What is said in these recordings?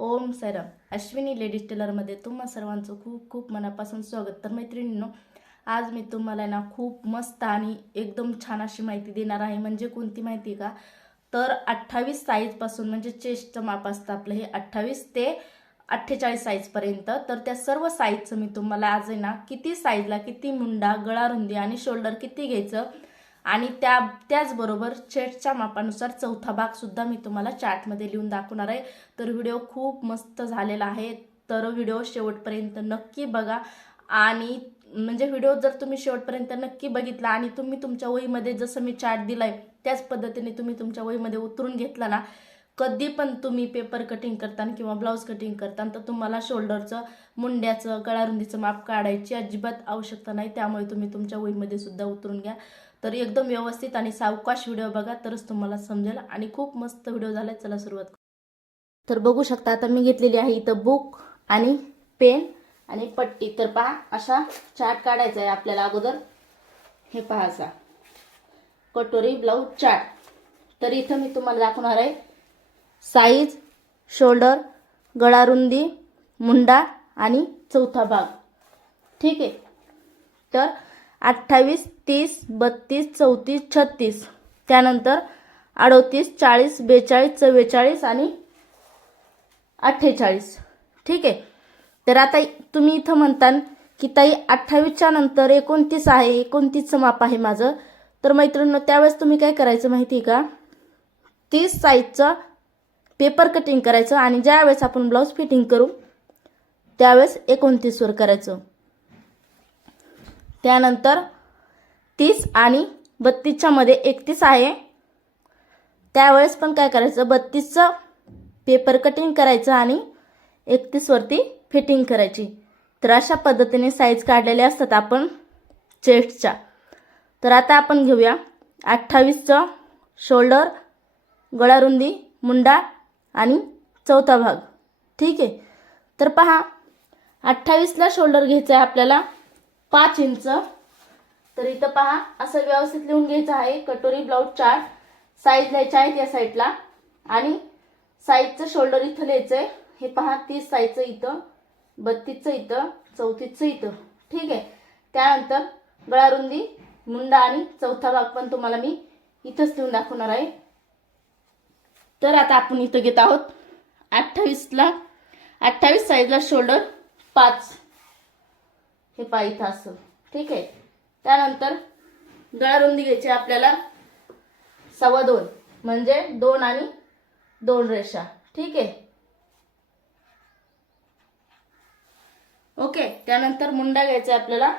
ओम Sairam. Ashwini ladies टेलरमध्ये तुम्हा सर्वांचं खूप खूप मनापासून स्वागत. तर मैत्रिणींनो आज मी तुम्हाला ना खूप मस्त आणि एकदम छान अशी माहिती देणार आहे. म्हणजे कोणती माहिती का? तर अठ्ठावीस साईजपासून म्हणजे चेस्टचं माप असतं आपलं हे अठ्ठावीस ते अठ्ठेचाळीस साईजपर्यंत तर त्या सर्व साईजचं मी तुम्हाला आज आहे ना किती साईजला किती मुंडा गळा रुंदी आणि शोल्डर किती घ्यायचं आणि त्या त्याचबरोबर चेटच्या मापानुसार चौथा भाग सुद्धा मी तुम्हाला चार्टमध्ये लिहून दाखवणार आहे. तर व्हिडिओ खूप मस्त झालेला आहे. तर व्हिडिओ शेवटपर्यंत नक्की बघा. आणि म्हणजे व्हिडिओ जर तुम्ही शेवटपर्यंत नक्की बघितला आणि तुम्ही तुमच्या वहीमध्ये जसं मी चार्ट दिलाय त्याच पद्धतीने तुम्ही तुमच्या वहीमध्ये उतरून घेतला ना कधी पण तुम्ही पेपर कटिंग करताना किंवा ब्लाऊज कटिंग करताना तर तुम्हाला शोल्डरचं मुंड्याचं गळारुंदीचं माप काढायची अजिबात आवश्यकता नाही. त्यामुळे तुम्ही तुमच्या वहीमध्ये सुद्धा उतरून घ्या. तर एकदम व्यवस्थित आणि सावकाश व्हिडिओ बघा तरच तुम्हाला समजेल. आणि खूप मस्त व्हिडिओ झाला. चला सुरुवात करू. तर बघू शकता आता मी घेतलेली आहे इथं बुक आणि पेन आणि पट्टी. तर पहा अशा चार्ट काढायचा आहे आपल्याला अगोदर. हे पहासा कटोरी ब्लाऊज चार्ट तर इथं मी तुम्हाला दाखवणार आहे. साईज शोल्डर गळारुंदी मुंडा आणि चौथा भाग. ठीक आहे? तर अठ्ठावीस तीस बत्तीस चौतीस छत्तीस. त्यानंतर अडोतीस चाळीस बेचाळीस चव्वेचाळीस आणि अठ्ठेचाळीस. ठीक आहे? तर आता तुम्ही इथं म्हणता की ताई अठ्ठावीसच्या नंतर एकोणतीस आहे एकोणतीसचं माप आहे माझं. तर मैत्रिणींनो त्यावेळेस तुम्ही काय करायचं माहिती आहे का? तीस साईजचं पेपर कटिंग करायचं आणि ज्यावेळेस आपण ब्लाऊज फिटिंग करू त्यावेळेस एकोणतीसवर करायचं. त्यानंतर तीस आणि बत्तीसच्या मध्ये एकतीस आहे. त्यावेळेस पण काय करायचं? बत्तीसचं पेपर कटिंग करायचं आणि एकतीसवरती फिटिंग करायची. तर अशा पद्धतीने साईज काढलेले असतात आपण चेस्टच्या तर आता आपण घेऊया. अठ्ठावीसचं शोल्डर गळारुंदी मुंडा आणि चौथा भाग. ठीक आहे? तर पहा अठ्ठावीसला शोल्डर घ्यायचं आहे आपल्याला. पाच इंच. तर इथं पहा असं व्यवस्थित लिहून घ्यायचं आहे. कटोरी ब्लाऊज चार्ट साईज लिहायचे आहेत या साईडला आणि साईजचं शोल्डर इथं लिहायचं आहे हे पहा तीस साईजचं इथं बत्तीसचं इथं चौतीसचं इथं. ठीक आहे? त्यानंतर गळारुंदी मुंडा आणि चौथा भाग पण तुम्हाला मी इथंच लिहून दाखवणार आहे. तर आता आपण इथं घेत आहोत अठ्ठावीसला. अठ्ठावीस साईजला शोल्डर पाच. हे पहा इथं असं ठीक आहे? त्यानंतर गळारुंदी घ्यायची आहे आपल्याला सव्वा दोन. म्हणजे दोन आणि दोन रेषा. ठीक आहे? ओके. त्यानंतर मुंडा घ्यायचा आहे आपल्याला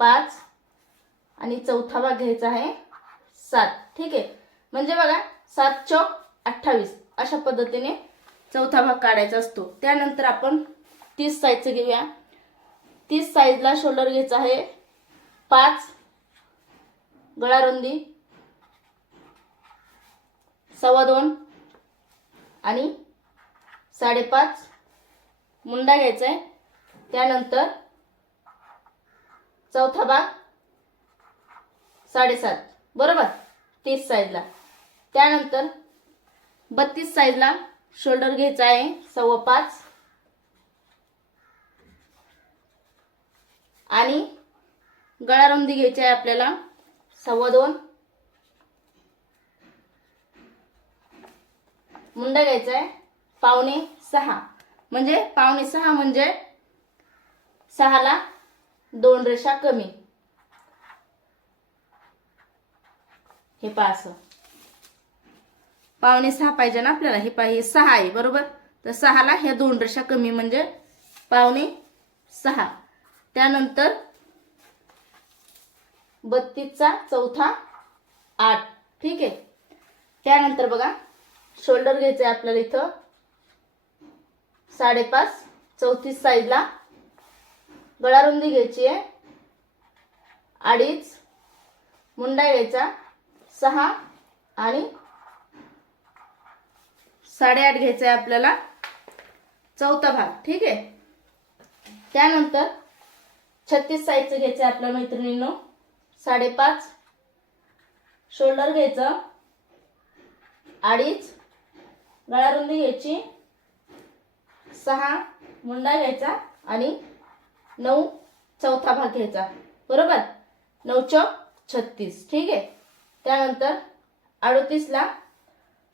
पाच आणि चौथा भाग घ्यायचा आहे सात. ठीक आहे? म्हणजे बघा सात चौक अठ्ठावीस. अशा पद्धतीने चौथा भाग काढायचा असतो. त्यानंतर आपण तीस साईजचं घेऊया. तीस साईजला शोल्डर घ्यायचा आहे. पाच गळारुंदी. सव्वा दोन. आणि साडेपाच मुंडा घ्यायचा आहे. त्यानंतर चौथा भाग साडेसात. बरोबर? तीस साईजला त्यानंतर बत्तीस साईजला शोल्डर घ्यायचा आहे. सव्वा पाच. आणि गळारुंदी घ्यायची आहे आपल्याला सव्वा दोन. मुंडा घ्यायचा आहे. पावणे सहा. म्हणजे पावणे सहा म्हणजे सहाला दोन रेषा कमी. हे पहा असं. पावणे सहा पाहिजे ना आपल्याला? हे पा हे सहा आहे बरोबर? तर सहाला ह्या दोन रेषा कमी म्हणजे पावणे सहा. त्यानंतर बत्तीसचा चौथा आठ. ठीक आहे? त्यानंतर बघा शोल्डर घ्यायचं आहे आपल्याला इथं. साडेपाच चौतीस साईजला गळारुंदी घ्यायची आहे. अडीच मुंडा घ्यायचा. सहा आणि साडेआठ घ्यायचा आहे आपल्याला. चौथा भाग. ठीक आहे? त्यानंतर छत्तीस साईजचं घ्यायचं आहे आपल्या मैत्रिणींनो. साडेपाच. शोल्डर घ्यायचं. अडीच. गळारुंदी घ्यायची. सहा. मुंडा घ्यायचा. आणि नऊ. चौथा भाग घ्यायचा. बरोबर? नऊ चौक छत्तीस. ठीक आहे? त्यानंतर अडोतीसला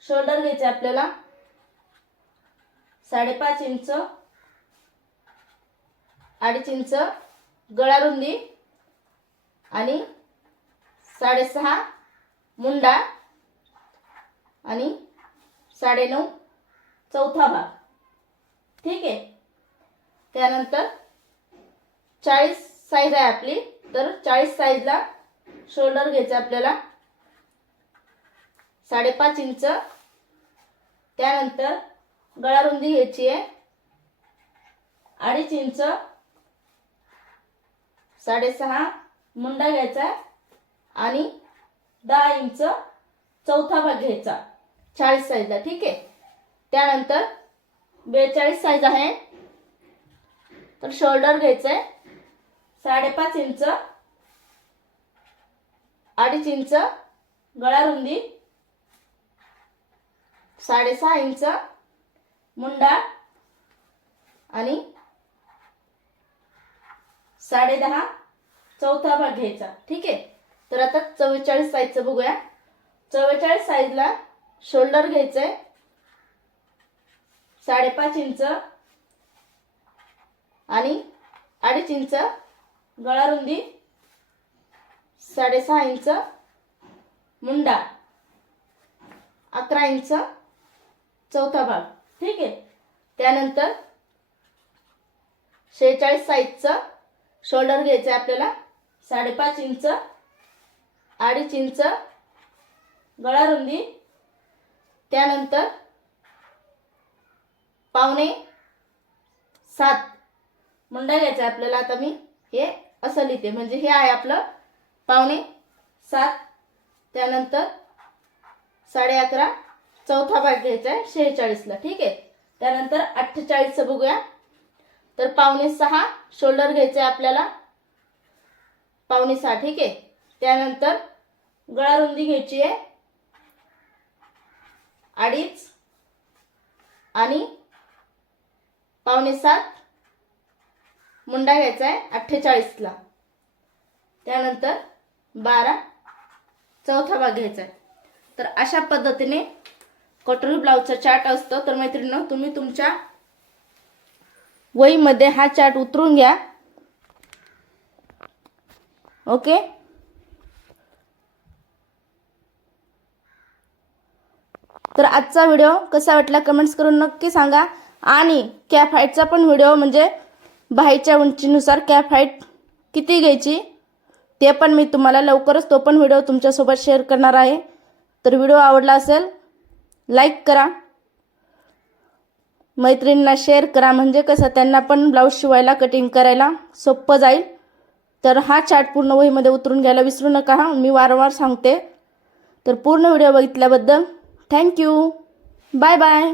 शोल्डर घ्यायचे आपल्याला. साडेपाच इंच. अडीच इंच. गळा रुंदी आणि साडेसहा मुंडा आणि साडेनऊ चौथा भाग. ठीक आहे? त्यानंतर चाळीस साईज आहे आपली. तर चाळीस साईजला शोल्डर घ्यायचं आपल्याला. साडेपाच इंच. त्यानंतर गळा रुंदी घ्यायची आहे. अडीच इंच. साडेसहा मुंडा घ्यायचा आणि दहा इंच चौथा भाग घ्यायचा. चाळीस साईजला ठीक आहे? त्यानंतर बेचाळीस साईज आहे. तर शोल्डर घ्यायचं आहे साडेपाच इंच अडीच इंच गळा रुंदी साडेसहा इंच मुंडा. आणि साडेदहा चौथा भाग घ्यायचा. ठीक? आहे तर आता चव्वेचाळीस साईजचं बघूया. चव्वेचाळीस साईजला शोल्डर घ्यायचं आहे साडेपाच इंच आणि अडीच इंच गळा रुंदी साडेसहा इंच मुंडा. अकरा इंच चौथा भाग. ठीक? आहे त्यानंतर शेहेचाळीस साईजचं शोल्डर घ्यायचं आहे आपल्याला. साडेपाच इंच अडीच इंच गळा रुंदी त्यानंतर पावणे सात. मुंडा घ्यायचा आहे आपल्याला आता मी. हे असं लिहिते म्हणजे हे आहे आपलं पावणे सात. त्यानंतर साडे अकरा चौथा भाग घ्यायचा आहे शेहेचाळीसला. ठीक आहे? त्यानंतर अठ्ठेचाळीसचं बघूया. तर पावणे सहा शोल्डर घ्यायचं आहे आपल्याला. पावणे सहा ठीक आहे? त्यानंतर गळा रुंदी घ्यायची आहे. अडीच आणि पावणे सात मुंडा घ्यायचा आहे अठ्ठेचाळीसला. त्यानंतर बारा चौथा भाग घ्यायचा आहे. तर अशा पद्धतीने कटोरी ब्लाऊजचा चार्ट असतो. तर मैत्रिणीनं तुम्ही तुमच्या वहीमध्ये हा चार्ट उतरून घ्या. ओके? तर आजचा व्हिडिओ कसा वाटला कमेंट्स करून नक्की सांगा. आणि कॅप हाईटचा पण व्हिडिओ म्हणजे बाईच्या उंचीनुसार कॅप हाईट किती घ्यायची ते पण मी तुम्हाला लवकरच तो पण व्हिडिओ तुमच्यासोबत शेअर करणार आहे. तर व्हिडिओ आवडला असेल लाईक करा. मैत्रिणींना शेअर करा म्हणजे कसं त्यांना पण ब्लाऊज शिवायला कटिंग करायला सोपं जाईल. तर हा चार्ट पूर्ण वहीमध्ये उतरून घ्यायला विसरू नका हा. मी वारंवार सांगते. तर पूर्ण व्हिडिओ बघितल्याबद्दल थँक्यू. Bye bye.